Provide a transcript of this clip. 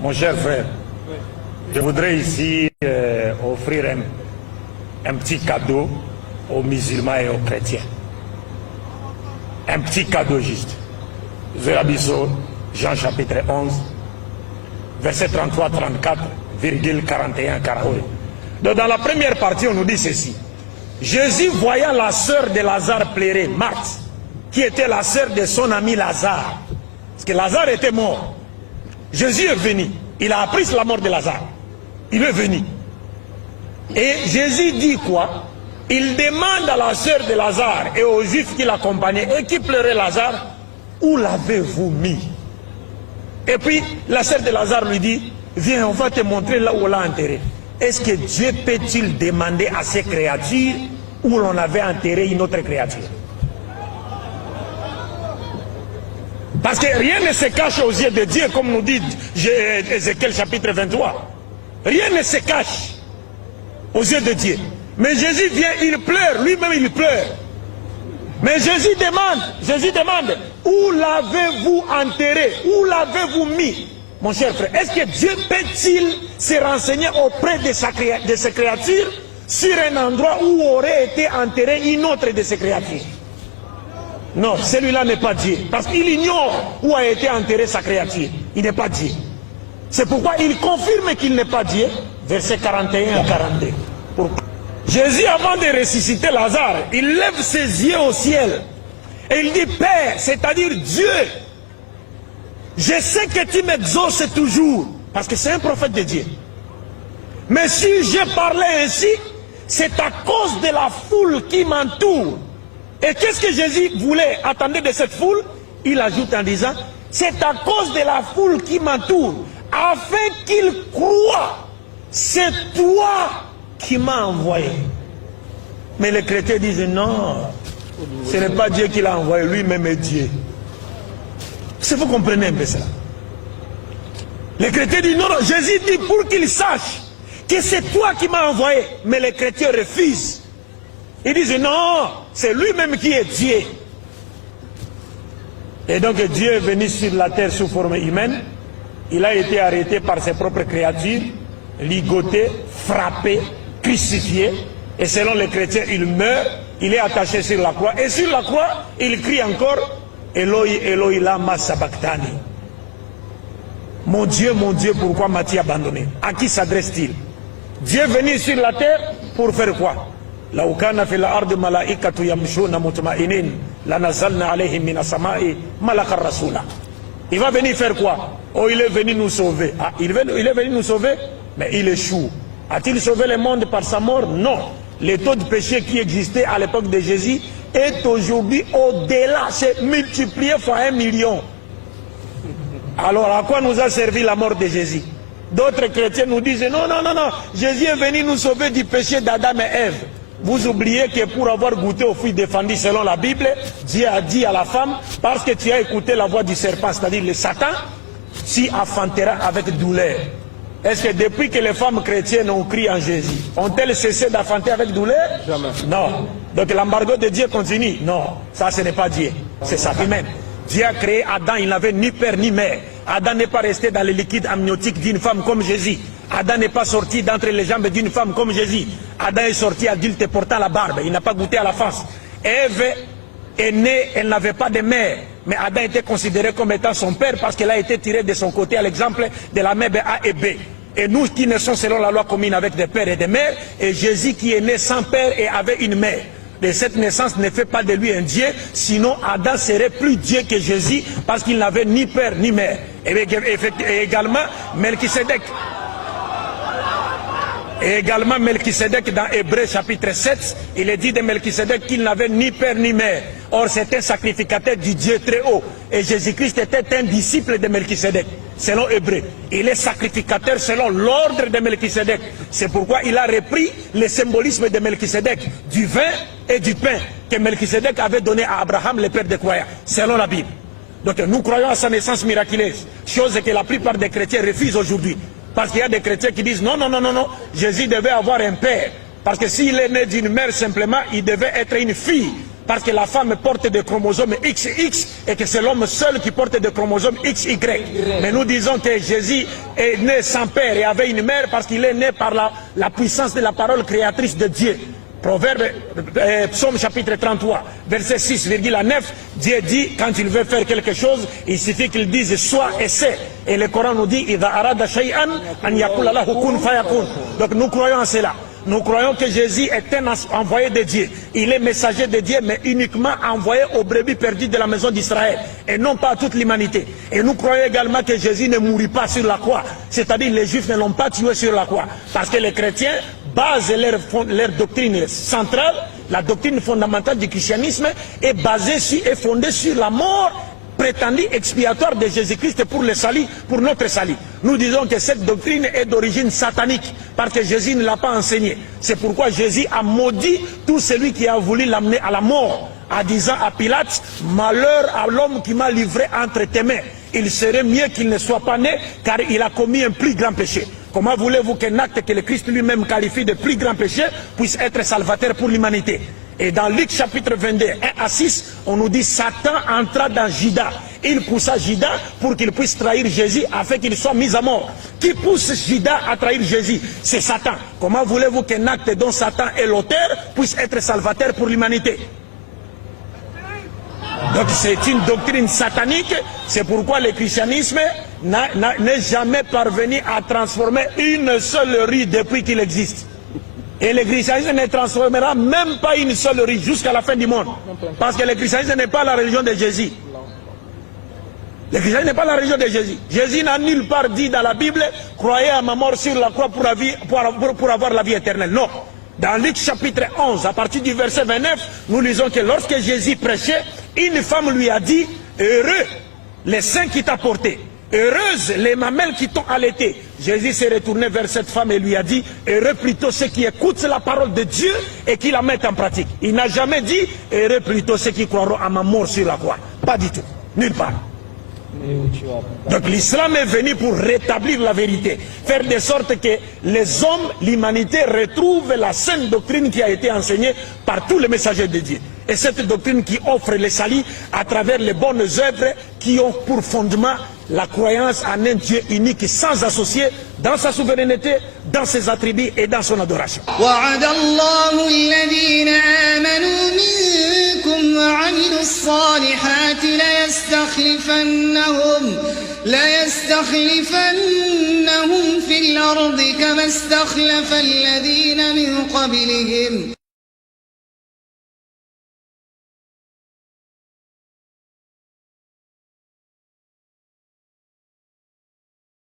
Mon cher frère, je voudrais ici offrir un petit cadeau aux musulmans et aux chrétiens. Un petit cadeau juste. Zerabiso, Jean chapitre 11, verset 33, 34, virgule 41, 48. Donc dans la première partie, on nous dit ceci. Jésus, voyant la sœur de Lazare pleurer, Marthe, qui était la sœur de son ami Lazare, parce que Lazare était mort. Jésus est venu, il a appris la mort de Lazare. Il est venu. Et Jésus dit quoi? Il demande à la sœur de Lazare et aux juifs qui l'accompagnaient et qui pleuraient Lazare, où l'avez-vous mis? Et puis la sœur de Lazare lui dit, viens, on va te montrer là où on l'a enterré. Est-ce que Dieu peut-il demander à ces créatures où l'on avait enterré une autre créature? Parce que rien ne se cache aux yeux de Dieu, comme nous dit Ézéchiel chapitre 23. Rien ne se cache aux yeux de Dieu. Mais Jésus vient, il pleure, lui-même il pleure. Mais Jésus demande, où l'avez-vous enterré? Où l'avez-vous mis? Mon cher frère, est-ce que Dieu peut-il se renseigner auprès de ses créatures sur un endroit où aurait été enterré une autre de ses créatures? Non, celui-là n'est pas Dieu. Parce qu'il ignore où a été enterré sa créature. Il n'est pas Dieu. C'est pourquoi il confirme qu'il n'est pas Dieu. Versets 41 à 42. Pourquoi? Jésus, avant de ressusciter Lazare, il lève ses yeux au ciel. Et il dit, Père, c'est-à-dire Dieu, je sais que tu m'exauces toujours. Parce que c'est un prophète de Dieu. Mais si je parlais ainsi, c'est à cause de la foule qui m'entoure. Et qu'est-ce que Jésus voulait attendre de cette foule? Il ajoute en disant, c'est à cause de la foule qui m'entoure, afin qu'il croie, c'est toi qui m'as envoyé. Mais les chrétiens disent, non, ce n'est pas Dieu qui l'a envoyé, lui-même est Dieu. Si vous comprenez un peu cela. Les chrétiens disent, non, non, Jésus dit pour qu'il sache que c'est toi qui m'as envoyé. Mais les chrétiens refusent. Ils disent non, c'est lui-même qui est Dieu. Et donc Dieu est venu sur la terre sous forme humaine. Il a été arrêté par ses propres créatures, ligoté, frappé, crucifié. Et selon les chrétiens, il meurt, il est attaché sur la croix. Et sur la croix, il crie encore, Eloi, Eloi, lama sabachthani. Mon Dieu, pourquoi m'as-tu abandonné? À qui s'adresse-t-il? Dieu est venu sur la terre pour faire quoi? Il va venir faire quoi? Oh, il est venu nous sauver. Ah, il est venu nous sauver, mais il échoue. A-t-il sauvé le monde par sa mort? Non. Le taux de péché qui existait à l'époque de Jésus est aujourd'hui au-delà, c'est multiplié fois 1 million. Alors à quoi nous a servi la mort de Jésus? D'autres chrétiens nous disent non, non, non, non, Jésus est venu nous sauver du péché d'Adam et Ève. Vous oubliez que pour avoir goûté au fruit défendu selon la Bible, Dieu a dit à la femme, parce que tu as écouté la voix du serpent, c'est-à-dire le Satan, tu enfanteras avec douleur. Est-ce que depuis que les femmes chrétiennes ont crié en Jésus, ont-elles cessé d'enfanter avec douleur? Jamais. Non. Donc l'embargo de Dieu continue? Non. Ça, ce n'est pas Dieu. C'est ça lui-même. Dieu a créé Adam, il n'avait ni père ni mère. Adam n'est pas resté dans le liquide amniotique d'une femme comme Jésus. Adam n'est pas sorti d'entre les jambes d'une femme comme Jésus. Adam est sorti adulte portant la barbe. Il n'a pas goûté à la face. Ève est née, elle n'avait pas de mère. Mais Adam était considéré comme étant son père parce qu'elle a été tirée de son côté à l'exemple de la mère A et B. Et nous qui naissons selon la loi commune avec des pères et des mères, et Jésus qui est né sans père et avait une mère. Et cette naissance ne fait pas de lui un Dieu, sinon Adam serait plus Dieu que Jésus parce qu'il n'avait ni père ni mère. Et également Melchisédek. Et également Melchisédek dans Hébreux chapitre 7, il est dit de Melchisédek qu'il n'avait ni père ni mère. Or c'était un sacrificateur du Dieu très haut. Et Jésus-Christ était un disciple de Melchisédek, selon Hébreux. Il est sacrificateur selon l'ordre de Melchisédek. C'est pourquoi il a repris le symbolisme de Melchisédek, du vin et du pain que Melchisédek avait donné à Abraham, le père des croyants, selon la Bible. Donc nous croyons à sa naissance miraculeuse, chose que la plupart des chrétiens refusent aujourd'hui. Parce qu'il y a des chrétiens qui disent non, non, non, non, non, Jésus devait avoir un père. Parce que s'il est né d'une mère simplement, il devait être une fille. parce que la femme porte des chromosomes XX et que c'est l'homme seul qui porte des chromosomes XY. Mais nous disons que Jésus est né sans père et avait une mère parce qu'il est né par la puissance de la parole créatrice de Dieu. Proverbe, psaume chapitre 33, verset 6,9, Dieu dit, quand il veut faire quelque chose, il suffit qu'il dise soit et c'est. Et le Coran nous dit, donc nous croyons en cela. Nous croyons que Jésus est un envoyé de Dieu. Il est messager de Dieu, mais uniquement envoyé aux brebis perdues de la maison d'Israël, et non pas à toute l'humanité. Et nous croyons également que Jésus ne mourit pas sur la croix. C'est-à-dire les Juifs ne l'ont pas tué sur la croix. Parce que les chrétiens basent leur doctrine centrale, la doctrine fondamentale du christianisme, est basée sur, est fondée sur la mort prétendu expiatoire de Jésus-Christ pour le salut, pour notre salut. Nous disons que cette doctrine est d'origine satanique, parce que Jésus ne l'a pas enseigné. C'est pourquoi Jésus a maudit tout celui qui a voulu l'amener à la mort, en disant à Pilate, malheur à l'homme qui m'a livré entre tes mains. Il serait mieux qu'il ne soit pas né, car il a commis un plus grand péché. Comment voulez-vous qu'un acte que le Christ lui-même qualifie de plus grand péché puisse être salvateur pour l'humanité? Et dans Luc chapitre 22, 1 à 6, on nous dit Satan entra dans Judas. Il poussa Judas pour qu'il puisse trahir Jésus afin qu'il soit mis à mort. Qui pousse Judas à trahir Jésus? C'est Satan. Comment voulez-vous qu'un acte dont Satan est l'auteur puisse être salvateur pour l'humanité? Donc c'est une doctrine satanique. C'est pourquoi le christianisme n'est jamais parvenu à transformer une seule rue depuis qu'il existe. Et le christianisme ne transformera même pas une seule rue jusqu'à la fin du monde. Parce que le christianisme n'est pas la religion de Jésus. Le christianisme n'est pas la religion de Jésus. Jésus n'a nulle part dit dans la Bible, croyez à ma mort sur la croix pour avoir la vie éternelle. Non. Dans Luc chapitre 11, à partir du verset 29, nous lisons que lorsque Jésus prêchait, une femme lui a dit, heureux les seins qui t'a porté. Heureuse les mamelles qui t'ont allaité. Jésus s'est retourné vers cette femme et lui a dit, heureux plutôt ceux qui écoutent la parole de Dieu et qui la mettent en pratique. Il n'a jamais dit, heureux plutôt ceux qui croiront à ma mort sur la croix. Pas du tout, nulle part. Donc l'islam est venu pour rétablir la vérité, faire de sorte que les hommes, l'humanité retrouve la saine doctrine qui a été enseignée par tous les messagers de Dieu. Et cette doctrine qui offre le salut à travers les bonnes œuvres qui ont pour fondement la croyance en un Dieu unique sans associé dans sa souveraineté, dans ses attributs et dans son adoration. ليستخلفنهم في الأرض كما استخلف الذين من قبلهم